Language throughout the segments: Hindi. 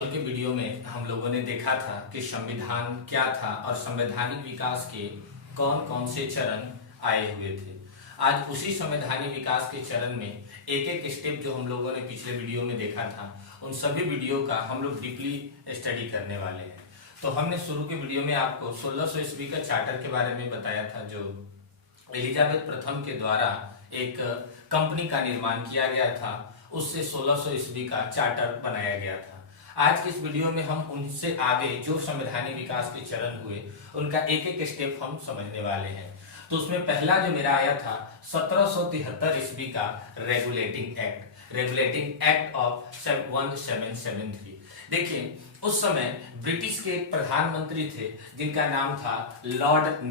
के वीडियो में हम लोगों ने देखा था कि संविधान क्या था और संवैधानिक विकास के कौन कौन से चरण आए हुए थे। आज उसी संवैधानिक विकास के चरण में एक एक स्टेप जो हम लोगों ने पिछले वीडियो में देखा था, उन सभी वीडियो का हम लोग डीपली स्टडी करने वाले हैं। तो हमने शुरू के वीडियो में आपको 1600 ईस्वी का चार्टर के बारे में बताया था, जो एलिजाबेथ प्रथम के द्वारा एक कंपनी का निर्माण किया गया था। उससे 1600 ईस्वी का चार्टर बनाया गया था। आज के इस वीडियो में हम उनसे आगे जो संवैधानिक विकास के चरण हुए, उनका एक एक स्टेप हम समझने वाले हैं। तो उसमें पहला जो मेरा आया था 1773 ईस्वी का रेगुलेटिंग एक्ट ऑफ 1773। देखिए, उस समय ब्रिटिश के एक प्रधानमंत्री थे जिनका नाम था लॉर्ड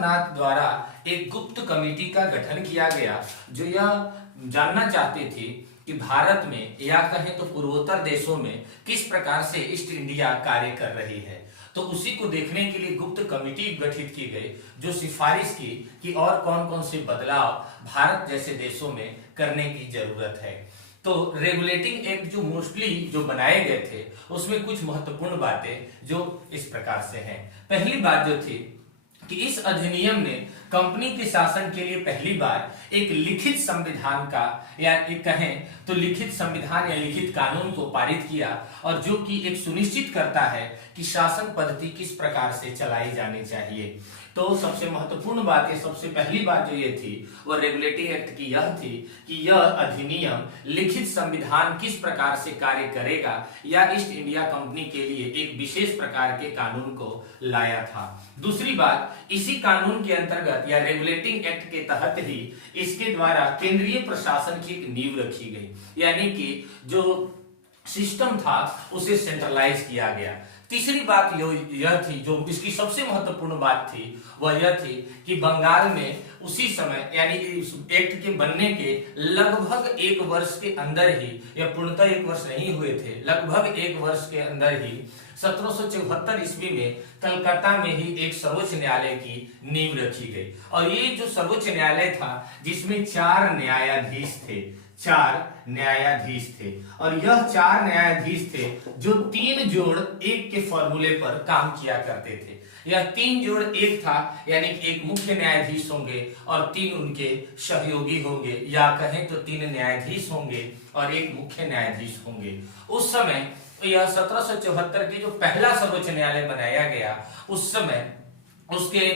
नाथ द्वारा एक गुप्त कमेटी का गठन किया गया, जो यह जानना चाहते थे कि भारत में या कहें तो पूर्वोत्तर देशों में किस प्रकार से ईस्ट इंडिया कार्य कर रही है। तो उसी को देखने के लिए गुप्त कमेटी गठित की गई, जो सिफारिश की कि और कौन कौन से बदलाव भारत जैसे देशों में करने की जरूरत है। तो रेगुलेटिंग एक्ट जो मोस्टली जो बनाए गए थे, उसमें कुछ महत्वपूर्ण बातें जो इस प्रकार से हैं। पहली बात जो थी कि इस अधिनियम ने कंपनी के शासन के लिए पहली बार एक लिखित संविधान का या एक कहें तो लिखित संविधान या लिखित कानून को पारित किया, और जो कि एक सुनिश्चित करता है कि शासन पद्धति किस प्रकार से चलाई जानी चाहिए। तो सबसे महत्वपूर्ण बात है, सबसे पहली बात जो ये थी वो रेगुलेटिंग एक्ट की यह थी कि यह अधिनियम लिखित संविधान किस प्रकार से कार्य करेगा या ईस्ट इंडिया कंपनी के लिए एक विशेष प्रकार के कानून को लाया था। दूसरी बात, इसी कानून के अंतर्गत या रेगुलेटिंग एक्ट के तहत ही इसके द्वारा केंद्रीय प्रशासन की एक नींव रखी गई, यानी कि जो सिस्टम था उसे सेंट्रलाइज किया गया। तीसरी बात यह थी, जो इसकी सबसे महत्वपूर्ण बात थी, वह यह थी कि बंगाल में उसी समय यानी एक्ट के बनने के लगभग 1 वर्ष के अंदर ही, या पूर्णतः 1 वर्ष नहीं हुए थे, लगभग 1 वर्ष के अंदर ही 1774 ईस्वी में कलकत्ता में ही एक सर्वोच्च न्यायालय की नींव रखी गई। और ये जो सर्वोच्च न्यायालय था, जिसमें 4 न्यायाधीश थे, और यह 4 न्यायाधीश थे जो 3 जोड़ 1 के फॉर्मूले पर काम किया करते थे। यह 3 जोड़ 1 था, यानी कि एक मुख्य न्यायाधीश होंगे और 3 उनके सहयोगी होंगे, या कहें तो 3 न्यायाधीश होंगे और 1 मुख्य न्यायाधीश होंगे। उस समय यह 1774 की जो पहला सर्वोच्च न्यायालय बनाया गया, उस समय उसके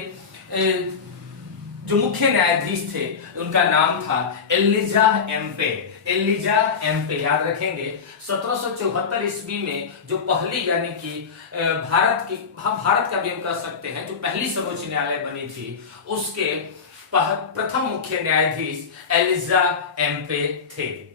जो मुख्य न्यायाधीश थे उनका नाम था एलिजा एम्पे। याद रखेंगे, 1774 ईस्वी में जो पहली यानी कि भारत का भी हम कह सकते हैं, जो पहली सर्वोच्च न्यायालय बनी थी, उसके प्रथम मुख्य न्यायाधीश एलिजा एम्पे थे।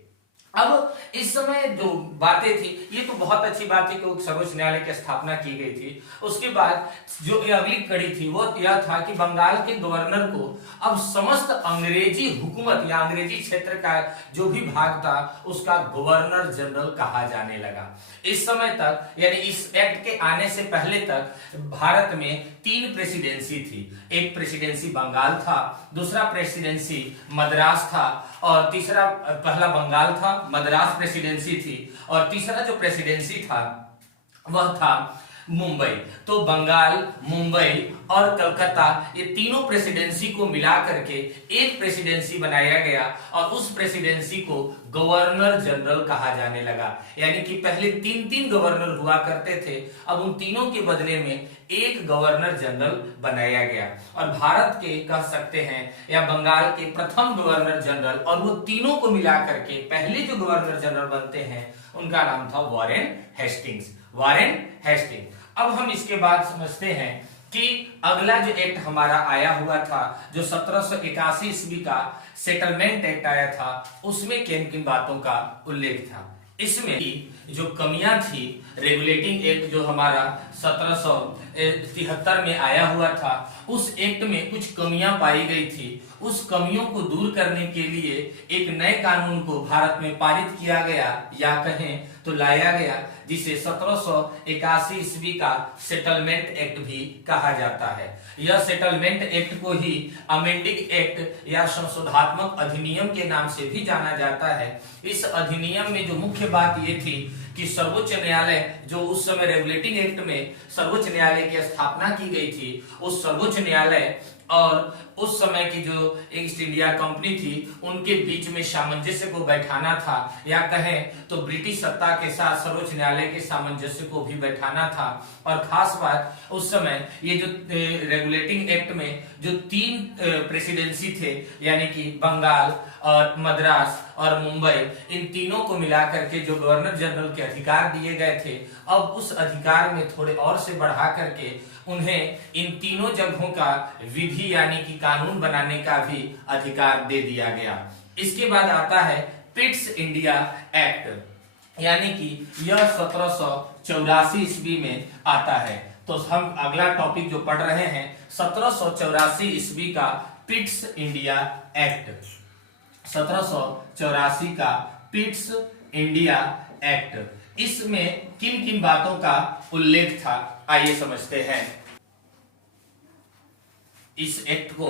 अब इस समय जो बातें थी, ये तो बहुत अच्छी बात थी कि सर्वोच्च न्यायालय की स्थापना की गई थी। उसके बाद जो अगली कड़ी थी वो यह था कि बंगाल के गवर्नर को अब समस्त अंग्रेजी हुकूमत या अंग्रेजी क्षेत्र का जो भी भाग था उसका गवर्नर जनरल कहा जाने लगा। इस समय तक यानी इस एक्ट के आने से पहले तक भारत में 3 प्रेसिडेंसी थी। एक प्रेसिडेंसी बंगाल था, दूसरा प्रेसिडेंसी मद्रास था, और तीसरा पहला बंगाल था, मद्रास प्रेसिडेंसी थी, और तीसरा जो प्रेसिडेंसी था वह था मुंबई। तो बंगाल, मुंबई और कलकत्ता, ये तीनों प्रेसिडेंसी को मिला करके एक प्रेसिडेंसी बनाया गया, और उस प्रेसिडेंसी को गवर्नर जनरल कहा जाने लगा। यानी कि पहले 3-3 गवर्नर हुआ करते थे, अब उन तीनों के बदले में एक गवर्नर जनरल बनाया गया। और भारत के कह सकते हैं या बंगाल के प्रथम गवर्नर जनरल, और वो तीनों को मिला करके पहले जो गवर्नर जनरल बनते हैं उनका नाम था वॉरेन हेस्टिंग्स। अब हम इसके बाद समझते हैं कि अगला जो एक्ट हमारा आया हुआ था, जो 1781 ईस्वी का सेटलमेंट एक्ट आया था, उसमें किन किन बातों का उल्लेख था। इसमें जो कमियां थी, रेगुलेटिंग एक्ट जो हमारा 1773 में आया हुआ था, उस एक्ट में कुछ कमियां पाई गई थी। उस कमियों को दूर करने के लिए एक नए कानून को भारत में पारित किया गया, या कहें तो लाया गया, जिसे 1781 ईस्वी का सेटलमेंट एक्ट भी कहा जाता है। यह सेटलमेंट एक्ट को ही अमेंडिंग एक्ट या संशोधात्मक अधिनियम के नाम से भी जाना जाता है। इस अधिनियम में जो मुख्य बात ये थी कि सर्वोच्च न्यायालय, जो उस समय रेगुलेटिंग एक्ट में सर्वोच्च न्यायालय की स्थापना की गई थी, उस सर्वोच्च न्यायालय और उस समय की जो ईस्ट इंडिया कंपनी थी उनके बीच में सामंजस्य को बैठाना था, या कहें तो ब्रिटिश सत्ता के साथ सर्वोच्च न्यायालय के सामंजस्य को भी बैठाना था। और खास बात उस समय ये जो रेगुलेटिंग एक्ट में जो 3 प्रेसिडेंसी थे, यानी कि बंगाल और मद्रास और मुंबई, इन तीनों को मिलाकर के जो गवर्नर जनरल के अधिकार दिए गए थे, अब उस अधिकार में थोड़े और से बढ़ा करके उन्हें इन तीनों जगहों का विधि यानी कि कानून बनाने का भी अधिकार दे दिया गया। इसके बाद आता है पिट्स इंडिया एक्ट, यानी कि यह 1784 ईस्वी में आता है। तो हम अगला टॉपिक जो पढ़ रहे हैं 1784 ईस्वी का पिट्स इंडिया एक्ट। 1784 का पिट्स इंडिया एक्ट, इसमें किन किन बातों का उल्लेख था, आइए समझते हैं। इस एक्ट को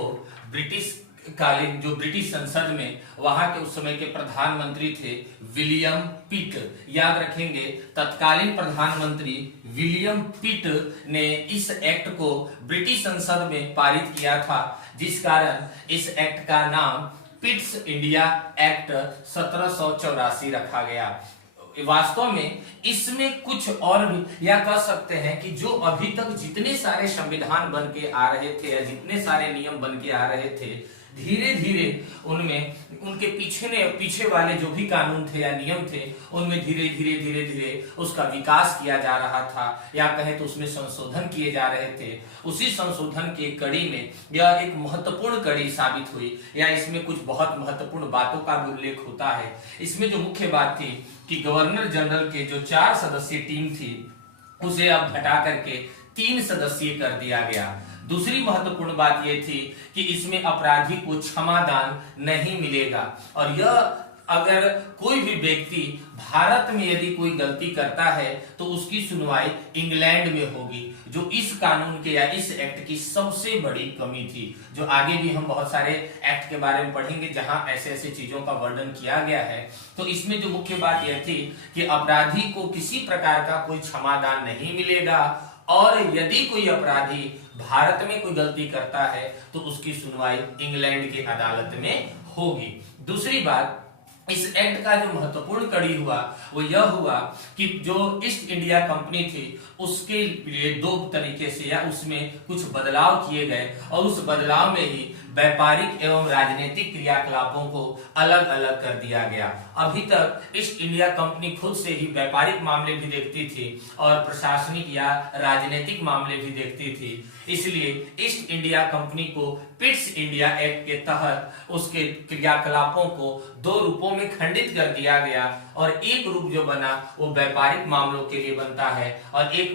ब्रिटिश कालीन जो ब्रिटिश संसद में वहां के उस समय के प्रधानमंत्री थे विलियम पिट, याद रखेंगे तत्कालीन प्रधानमंत्री विलियम पिट ने इस एक्ट को ब्रिटिश संसद में पारित किया था, जिस कारण इस एक्ट का नाम पिट्स इंडिया एक्ट 1784 रखा गया। वास्तव में इसमें कुछ और भी, या कह सकते हैं कि जो अभी तक जितने सारे संविधान बन के आ रहे थे या जितने सारे नियम बन के आ रहे थे, धीरे धीरे उनमें उनके पीछे वाले जो भी कानून थे या नियम थे, उनमें धीरे धीरे उसका विकास किया जा रहा था, या कहें तो उसमें संशोधन किए जा रहे थे। उसी संशोधन के कड़ी में यह एक महत्वपूर्ण कड़ी साबित हुई, या इसमें कुछ बहुत महत्वपूर्ण बातों का भी उल्लेख होता है। इसमें जो मुख्य बात थी कि गवर्नर जनरल के जो 4 सदस्यीय टीम थी, उसे अब घटा करके 3 सदस्यीय कर दिया गया। दूसरी महत्वपूर्ण बात यह थी कि इसमें अपराधी को क्षमादान नहीं मिलेगा, और यह अगर कोई भी व्यक्ति भारत में यदि कोई गलती करता है तो उसकी सुनवाई इंग्लैंड में होगी, जो इस कानून के या इस एक्ट की सबसे बड़ी कमी थी। जो आगे भी हम बहुत सारे एक्ट के बारे में पढ़ेंगे जहां ऐसे ऐसे चीजों का वर्णन किया गया है। तो इसमें जो मुख्य बात यह थी कि अपराधी को किसी प्रकार का कोई क्षमादान नहीं मिलेगा, और यदि कोई अपराधी भारत में कोई गलती करता है तो उसकी सुनवाई इंग्लैंड की अदालत में होगी। दूसरी बात, इस एक्ट का जो महत्वपूर्ण कड़ी हुआ वो यह हुआ कि जो ईस्ट इंडिया कंपनी थी उसके लिए 2 तरीके से या उसमें कुछ बदलाव किए गए, और उस बदलाव में ही व्यापारिक एवं राजनीतिक क्रियाकलापों को अलग अलग कर दिया गया। अभी तक ईस्ट इंडिया कंपनी खुद से ही व्यापारिक मामले भी देखती थी और प्रशासनिक या राजनीतिक मामले भी देखती थी, इसलिए ईस्ट इंडिया कंपनी को पिट्स इंडिया एक्ट के तहत उसके क्रियाकलापों को 2 रूपों में खंडित कर दिया गया, और एक रूप जो बना वो व्यापारिक मामलों के लिए बनता है, और एक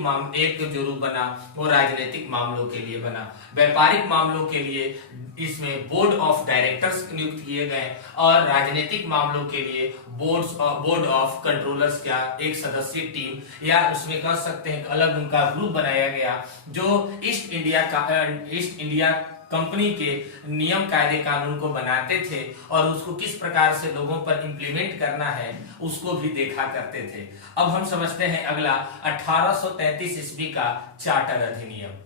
जो रूप बना वो राजनीतिक मामलों के लिए बना। व्यापारिक मामलों के लिए इसमें बोर्ड ऑफ डायरेक्टर्स नियुक्त किए गए, और राजनीतिक मामलों के लिए बोर्ड ऑफ कंट्रोलर्स का एक सदस्यीय टीम, या उसमें कह सकते हैं अलग उनका ग्रुप बनाया गया, जो ईस्ट इंडिया कंपनी के नियम कायदे कानून को बनाते थे और उसको किस प्रकार से लोगों पर इंप्लीमेंट करना है उसको भी देखा करते थे। अब हम समझते हैं अगला 1833 ईस्वी का चार्टर अधिनियम।